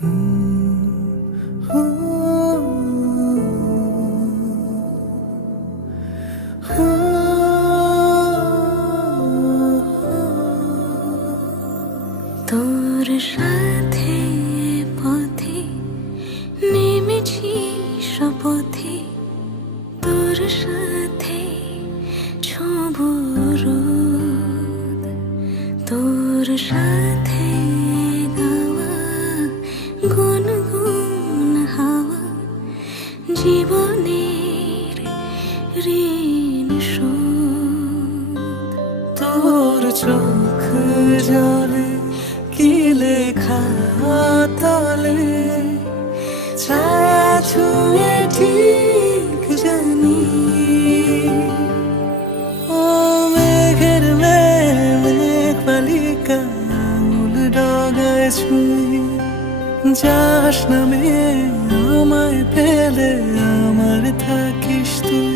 তোর সাথে পথে নেমেছি শপথে, তোর সাথে ছোঁব রোদ, তোর সাথে গাওয়া গুনগুন হাওয়া জীবনের ঋণ শোধ। তোর চোখ জলে কি লেখা তলে, ছায়া ছুঁয়ে ঠিক জানি। ও মেঘের মেঘ বালিকা আঙুল ডগায় ছুঁয়ে, যাস নামে আমায় পেলে আমার থাকিস তুই।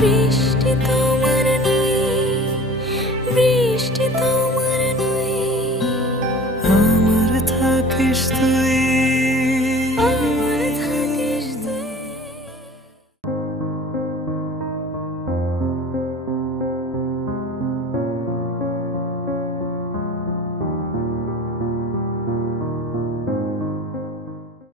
বৃষ্টি তোমার নই, বৃষ্টি তোমার নই, আমার থাকিস তুই।